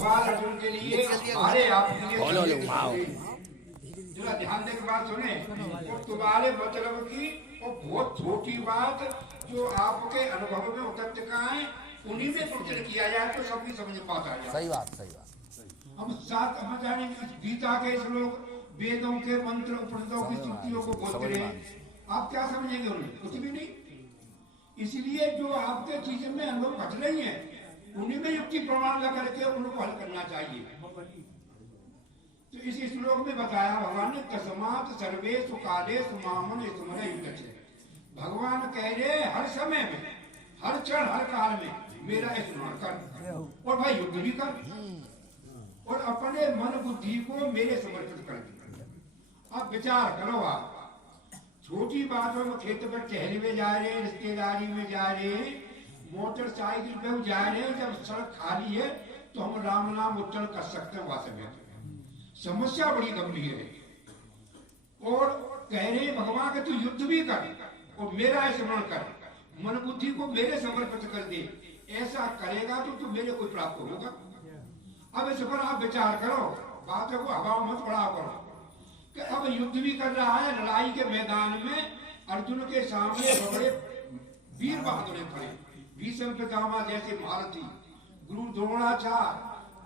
भगवान अर्जुन के लिए हमारे आपके लिए जरा ध्यान दे के बात सुने। और तुम्हारे मतलब की और बहुत छोटी बात जो आपके अनुभव में उतर का है उन्हीं में प्रचार किया जाए तो सबकी समझ पास आ जाए। सही बात। हम साथ हम जानेंगे गीता के श्लोक, वेदों के मंत्र, उपनिषदों की स्तुतियों को बोलते रहे, आप क्या समझेंगे उन्हें? कुछ भी नहीं। इसलिए जो आपके चीज में अनुभव घट रही है उन्हीं में युक्ति प्रमाण लगा करके उनको हल करना चाहिए। तो इस श्लोक में बताया भगवान ने तस्मात् सर्वेषु कालेषु मामं स्मर युध्यते। भगवान कह रहे हर समय में, हर क्षण, हर काल में मेरा स्मरण कर और भाई युद्ध भी कर और अपने मन बुद्धि को मेरे समर्पित कर दे। अब विचार करो, आप छोटी बातों में खेत पर टहलने में जा रहे हैं, रिश्तेदारी में जा रहे हैं, मोटरसाइकिल पे जा रहे हैं, जब सड़क खाली है तो हम राम नाम उच्चारण कर सकते हैं। वहां से समस्या बड़ी गंभीर है और कह रहे भगवान के तू युद्ध भी कर और मेरा स्मरण कर, मन बुद्धि को मेरे समर्पित कर दे। ऐसा करेगा तो तू मेरे को प्राप्त होगा। अब इस पर आप विचार करो, बातों को हवा मत बढ़ा करो कि अब युद्ध भी कर रहा है। लड़ाई के मैदान में अर्जुन के सामने बड़े वीर बहादुर खड़े, भीष्म पितामह जैसे महारथी, गुरु द्रोणाचार्य,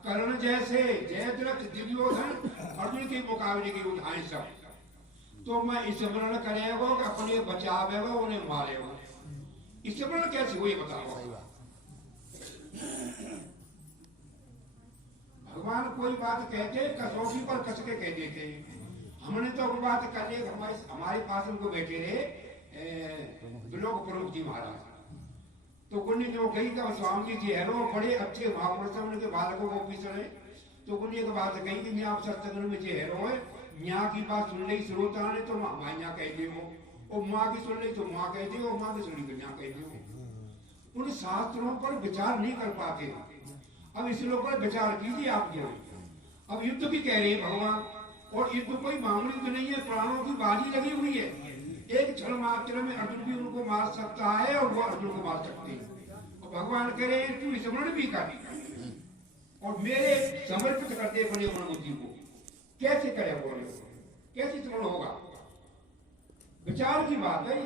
कर्ण जैसे, जयद्रथ, दुर्योधन अर्जुन के मुकाबले के उठाए सब। तो मैं स्मरण करेगा कि अपने बचावेगा, उन्हें मारेगा। स्मरण कैसे हुए बताओ? भगवान कोई बात कहते कसौटी पर कस के कह देते। हमने तो वो बात कर ली, हमारे पास उनको बैठे रहे लोग प्रमुख जी महाराज। तो कुन्नी जो कही का स्वामी जी है वो बड़े अच्छे महापुरुष, उनके बालकों को ऑफिसर है। तो कुन्नी एक बात कही कि मैं आप सत्संग में जे है यहाँ की बात सुन ली श्रोता ने तो माँ यहाँ कह दे हो, और माँ की सुन ली तो माँ कह दे, और माँ की सुन ली तो यहाँ कह दे हो। उन शास्त्रों पर विचार नहीं कर पाते। अब इस लोग पर विचार कीजिए आप जो। अब युद्ध भी कह रहे हैं भगवान, और युद्ध कोई मामूली तो नहीं है, प्राणों की बाजी लगी हुई है। एक क्षण मात्र में अर्जुन भी उनको मार सकता है और वो अर्जुन को मार सकते हैं। और भगवान कह रहे हैं तू स्मरण भी कर और मेरे समर्पित कर दे बड़े मन बुद्धि को। कैसे करे बोले, कैसे स्मरण होगा? विचार की बात है।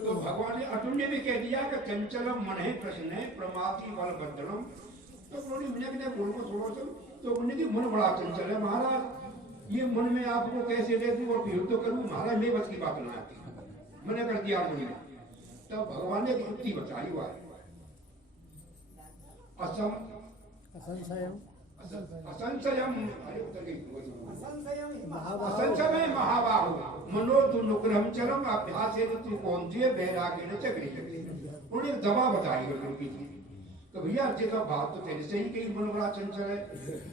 तो भगवान ने अर्जुन ने भी कह दिया कि चंचलम मन है प्रश्न है प्रमाती बल बदलम। तो उन्होंने बोल को छोड़ो तो उन्होंने मन बड़ा चंचल है महाराज, ये मन में आपको कैसे ले दूं और युद्ध तो करूं महाराज, मेरे बस की बात ना आती। मैंने कर दिया मन में। तब भगवान ने युक्ति बताई हुआ है। असंशय महाबाहु मनो तु नुग्रहम चरम अभ्यास तु कौन से बैराग्य ने चक्री लगी। उन्होंने एक दवा बताई उनकी थी तो भैया अर्जुन का बात तो तेरे से ही कहीं मन बड़ा चंचल है,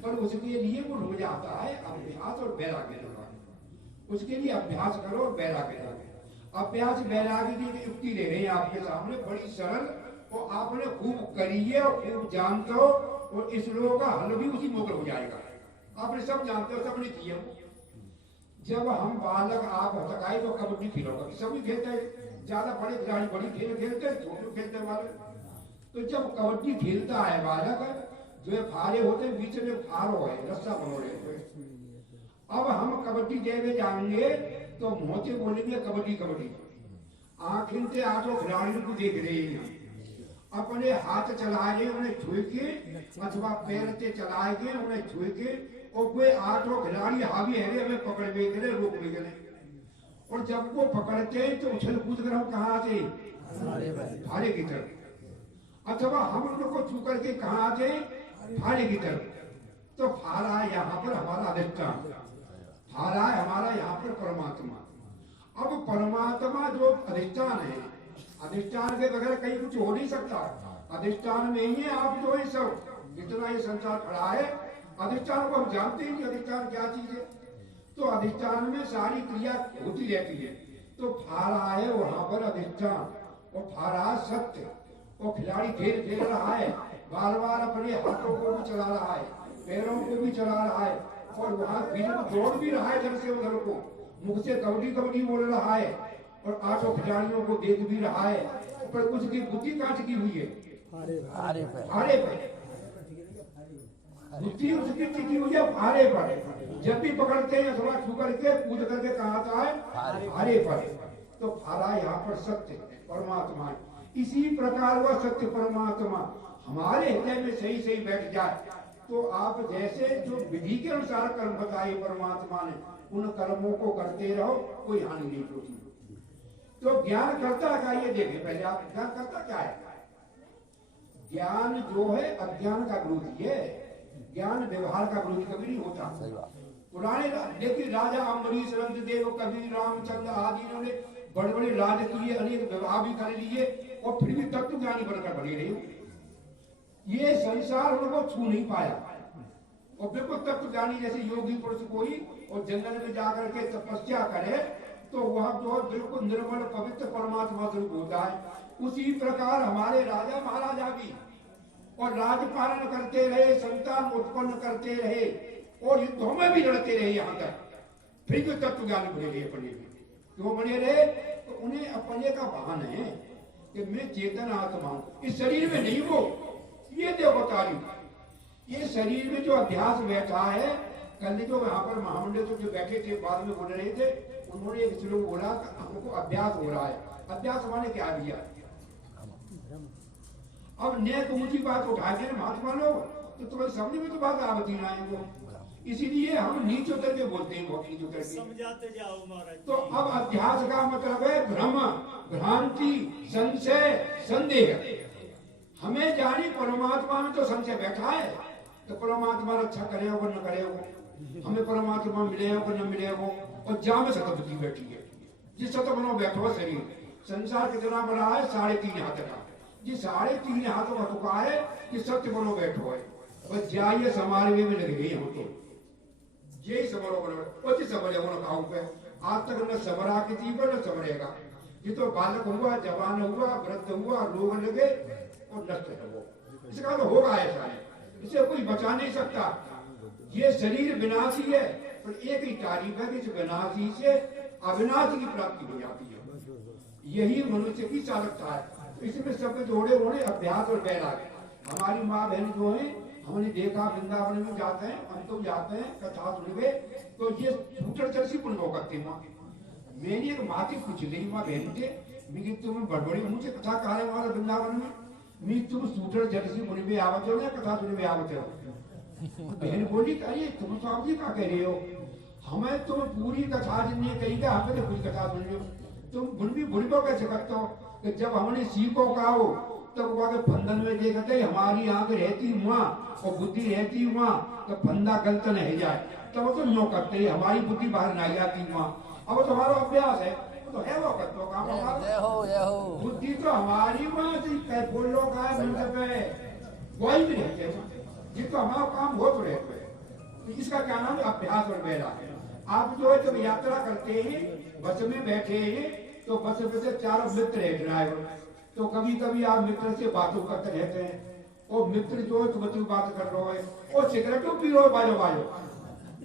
पर उसके लिए वो रुक जाता है अभ्यास और वैराग्य लगा। उसके लिए अभ्यास करो और वैराग्य लगा। अभ्यास वैराग्य की युक्ति ले रहे हैं आपके सामने, बड़ी सरल, और आपने खूब करिए और खूब जानते हो, और इस लोगों का हल भी उसी मौके हो जाएगा। आपने सब जानते हो, सबने किया। जब हम बालक आप हटकाए तो कबड्डी खेलोगा, सभी खेलते हैं, ज्यादा बड़े खिलाड़ी बड़ी खेल खेलते हैं, छोटे खेलते वाले। तो जब कबड्डी खेलता है बालक, जो फारे होते हैं बीच में फारो है, रस्सा बनो रहे। अब हम कबड्डी देवे जाएंगे तो मुंह से बोलेंगे कबड्डी कबड्डी, आखिर से आठों खिलाड़ियों को देख रहे हैं, अपने हाथ चला रहे उन्हें छुए के, अथवा पैर से चलाएंगे उन्हें छुए के, और कोई आठों खिलाड़ी हावी है हमें पकड़ भी गए, रोक भी गए। और जब वो पकड़ते तो उछल कूद कर हम कहाँ आते, फारे की तरफ, अथवा हम लोग को छू करके कहाँ आते, फारे की तरफ। तो फारा यहाँ पर हमारा अधिष्ठान, फारा है हमारा यहाँ पर परमात्मा। अब परमात्मा जो अधिष्ठान है, अधिष्ठान के बगैर कहीं कुछ हो नहीं सकता। अधिष्ठान में ही है आप जो है सब, जितना ये संसार खड़ा है, अधिष्ठान को हम जानते ही नहीं अधिष्ठान क्या चीज है। तो अधिष्ठान में सारी क्रिया होती रहती है। तो फारा है वहां पर अधिष्ठान, और फारा सत्य, और खिलाड़ी खेल खेल रहा है, बार बार अपने हाथों को भी चला रहा है, पैरों को भी चला रहा है, और वहां दौड़ भी रहा है इधर से उधर को, मुख से कबड्डी कबड्डी बोल रहा है, और आठों खिलाड़ियों को देख भी रहा है, पर उसकी बुद्धि काट की हुई है हारे पे। बुद्धि उसकी टिकी हुई है भारे पर। जब भी पकड़ते हैं अथवा छू करके कूद करके कहा आता है भारे पर। तो भारा यहाँ पर सत्य है, परमात्मा है। इसी प्रकार वह सत्य परमात्मा हमारे हृदय में सही सही बैठ जाए तो आप जैसे जो विधि के अनुसार कर्म बताए परमात्मा ने उन कर्मों को करते रहो, कोई हानि नहीं होती। तो ज्ञान करता क्या, ये देखें पहले आप, ज्ञान करता क्या है? ज्ञान जो है अज्ञान का विरोधी है, ज्ञान व्यवहार का विरोधी कभी नहीं होता। पुराने देखिए राजा अम्बरीश, रंगदेव, कबीर, रामचंद्र आदि ने बड़े बड़े राज किए, अनेक विवाह भी कर लिए और फिर भी तत्व ज्ञानी बनकर बने रहे। ये संसार उनको छू नहीं पाया और बिल्कुल तत्व ज्ञानी जैसे योगी पुरुष कोई और जंगल में जाकर के तपस्या करे तो वह जो बिल्कुल निर्मल पवित्र परमात्मा स्वरूप होता है। उसी प्रकार हमारे राजा महाराजा भी और राज्यपालन करते रहे, संतान उत्पन्न करते रहे और युद्धों में भी लड़ते रहे यहाँ तक, फिर भी तत्व ज्ञानी बने रहे। अपने क्यों बने रहे? तो उन्हें अपने का भान है कि मैं चेतन आत्मा हूं, इस शरीर में नहीं वो। ये देखो तारीफ, ये शरीर में जो अभ्यास बैठा है, कल जो यहाँ पर महामंडल जो बैठे थे बाद में बोल रहे थे, उन्होंने एक श्लोक बोला कि हमको अभ्यास हो रहा है। अभ्यास माने क्या दिया? अब नेक ऊंची बात उठा के महात्मा लोग तो तुम्हें समझ में तो बात आवती ना है वो, इसीलिए हम नीचे उतर के बोलते हैं, बहुत नीचे उतर के समझाते जाओ महाराज। तो अब अभ्यास का मतलब है भ्रम, भ्रांति, संशय, संदेह। हमें जानी परमात्मा में तो संशय बैठा है, तो परमात्मा रक्षा करे हो न करे हो, हमें परमात्मा मिले हो न मिले हो, और जा में सतबुद्धि बैठी है। जिस सतबनो बैठो शरीर, संसार कितना बड़ा है? 3.5 हाथ का। जिस 3.5 हाथ का चुका है कि सत्य बनो बैठो है, बस जाइए समारोह में लग गई हम तो यही समरो बनो और जिस समरे होना खाऊ पे आज तक न समरा की जीवन न समरेगा। ये तो बालक हुआ, जवान हुआ, वृद्ध हुआ, रोग लगे और नष्ट है वो, इसका तो होगा ऐसा है, इसे कोई बचा नहीं सकता। ये शरीर विनाशी है, पर एक ही तारीफ है कि इस विनाशी से अविनाशी की प्राप्ति हो जाती है। यही मनुष्य की चालकता है। इसमें सब जोड़े होने अभ्यास और वैराग्य। हमारी माँ बहन जो है, हमने देखा वृंदावन में जाते हैं, हम तो जाते हैं कथा सुनवे, तो ये छूटर चरसी पुण्य करते माँ। मेरी एक माँ की पूछ गई, माँ बहन थे, मैं तुम्हें बड़बड़ी मुझे कथा कहा है वहां वृंदावन में, मैं तुम सूटर जर्सी पुण्य आवत हो या कथा सुनवे आवत हो? बहन बोली अरे तुम तो आप जी क्या कह रहे हो, हमें तुम पूरी कथा जिन्हें कही का हमें तो पूरी कथा सुन लो, तुम बुढ़बो कैसे करते हो? कि जब हमने सीखो का हो तब वहां फंदन में देखते हमारी आंख रहती वहां और बुद्धि रहती वहां, तो फंदा गलत नहीं जाए तब तो नो करते, हमारी बुद्धि बाहर नहीं जाती वहां। अब तुम्हारा अभ्यास है तो है वो करते हो काम हमारा, बुद्धि तो हमारी वहां बोलो का पे वही भी रहते ये तो हमारा काम हो तो रहते है। तो इसका क्या नाम है? अभ्यास और वैराग्य। आप जो है जब यात्रा करते हैं, बस में बैठे हैं, तो बस में से 4 मित्र है ड्राइवर, तो कभी कभी आप मित्र से बातों करते रहते हैं, और मित्र जो है तुम बात कर रहे हो और सिगरेटो पी रहे हो बाजो बाजो,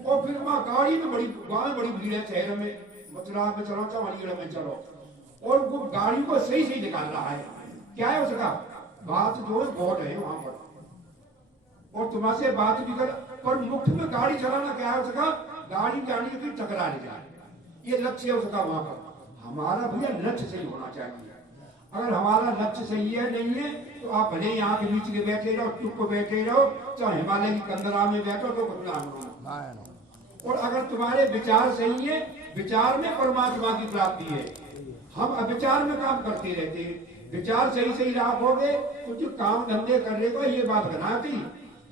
और फिर वहां गाड़ी में बड़ी भीड़ है शहर में, मथुरा में चलो चवालीगढ़ में चलो, और वो गाड़ी को सही सही निकाल रहा है। क्या है उसका बात जो है बहुत है वहां पर, और तुम्हारे बात भी कर, पर मुफ्त में गाड़ी चलाना क्या है उसका? गाड़ी जानी फिर टकरा नहीं जाए, ये लक्ष्य है उसका वहां पर। हमारा भैया लक्ष्य सही होना चाहिए। अगर हमारा लक्ष्य सही है नहीं है तो आप भले यहाँ के बीच में बैठे रहो, चुप को बैठे रहो, चाहे हिमालय की कंदरा में बैठो तो कुछ ना होना। और अगर तुम्हारे विचार सही है, विचार में परमात्मा की प्राप्ति है। हम अविचार में काम करते रहते हैं, विचार सही सही रखोगे तो जो काम धंधे करने को ये बात बनाती,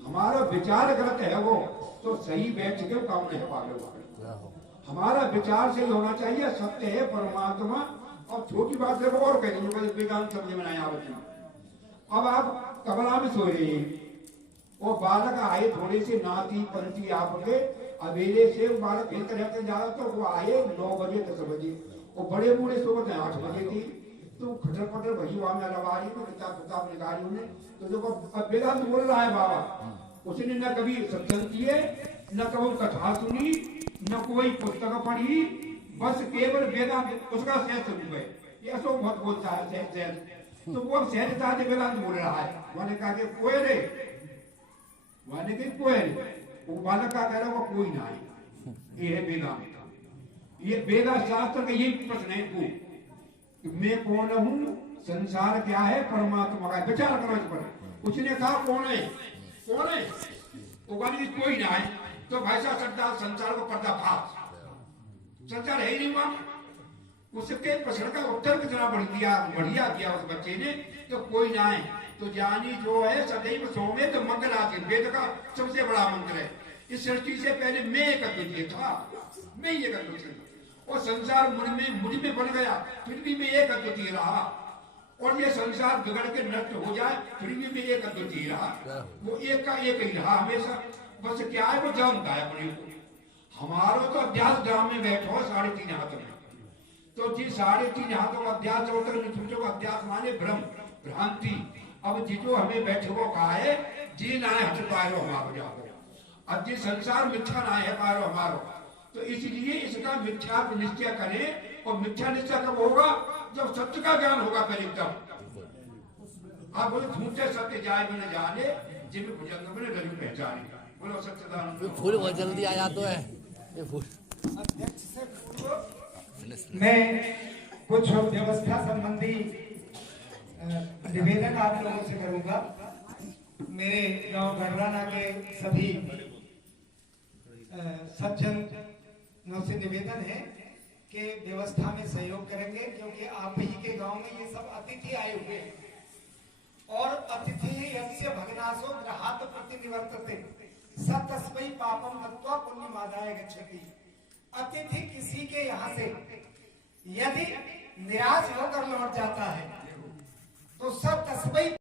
हमारा विचार गलत है वो तो सही बैठ के काम नहीं पाएगा। हमारा विचार सही होना चाहिए, सत्य है परमात्मा। और छोटी बात है और कह रही वेदांत समझ में आया बच्चा। अब आप कमरा में सो रहे हैं, वो बालक आए थोड़े से नाती पंथी आपके, अवेले से बालक खेलते रहते ज्यादा, तो वो आए 9 बजे 10 बजे, वो बड़े बूढ़े सोते 8 बजे थी, तो खटर पटर भई वहां में अलवारी में किताब निकाली उन्हें, तो जो वेदांत बोल रहा है बाबा, उसने न कभी सत्संग किए, न कभी कथा सुनी, न कोई पुस्तक पढ़ी, बस केवल वेदांत उसका सहज स्वरूप है। ये अशोक भक्त बोलता है सहज, तो वो सहजता से वेदांत बोल रहा है। मैंने कहा कि कोई रे माने कि कोई वो बालक का कह रहा वो कोई ना है। ये है वेदांत, ये वेदा शास्त्र का यही प्रश्न है कि मैं कौन हूँ, संसार क्या है, परमात्मा का विचार करो इस पर। उसने कहा कौन है, कौन है, वो कहने कोई ना है। तो भाई साहब सकता संसार को पर्दाफाश, संसार है ही नहीं वहां। उसके प्रश्न का उत्तर कितना बढ़िया किया उस बच्चे ने। तो कोई ना है तो ज्ञानी जो है सदैव सौम्य तो मंगल आदि, वेद का सबसे बड़ा मंत्र है। इस सृष्टि से पहले मैं एक अद्वितीय था, मैं एक अद्वितीय, और संसार मुझ में बन गया, फिर भी मैं एक अद्वितीय रहा। और ये संसार बिगड़ के नष्ट हो जाए फिर भी मैं एक अद्वितीय रहा। वो एक का एक ही रहा हमेशा। बस क्या है वो जानता है अपने को। हमारो तो अध्यास ग्राम में बैठो 3.5 हाथ में, तो जी 3.5 हाथों का अध्यास होकर निचुटों का अध्यास माने भ्रम भ्रांति। अब जितो हमें बैठो कहा है जी ना है हट पाए हमारो जाओ। अब जी संसार मिथ्या ना है पारो हमारो, तो इसलिए इसका मिथ्या निश्चय करें। और मिथ्या निश्चय कब होगा, जब सत्य का ज्ञान होगा पहले तब। आप बोले झूठे सत्य जाए बिना जाने, जिन्हें भुजंग में डरी पहचाने। बोलो सत्यदान। फूल बहुत जल्दी आ जाते हैं ये फूल। अध्यक्ष से पूर्व मैं कुछ व्यवस्था संबंधी निवेदन आप लोगों से करूंगा। मेरे गांव गढ़राना के सभी सज्जनों से निवेदन है कि व्यवस्था में सहयोग करेंगे, क्योंकि आप ही के गांव में ये सब अतिथि आए हुए हैं। और अतिथि यस्य भग्नासो ग्रहात् प्रतिनिवर्तते सतस्मै पापम नत्वा पुण्यमादाय गच्छति। अतिथि किसी के यहाँ से यदि निराश होकर लौट जाता है तो सब तस्मै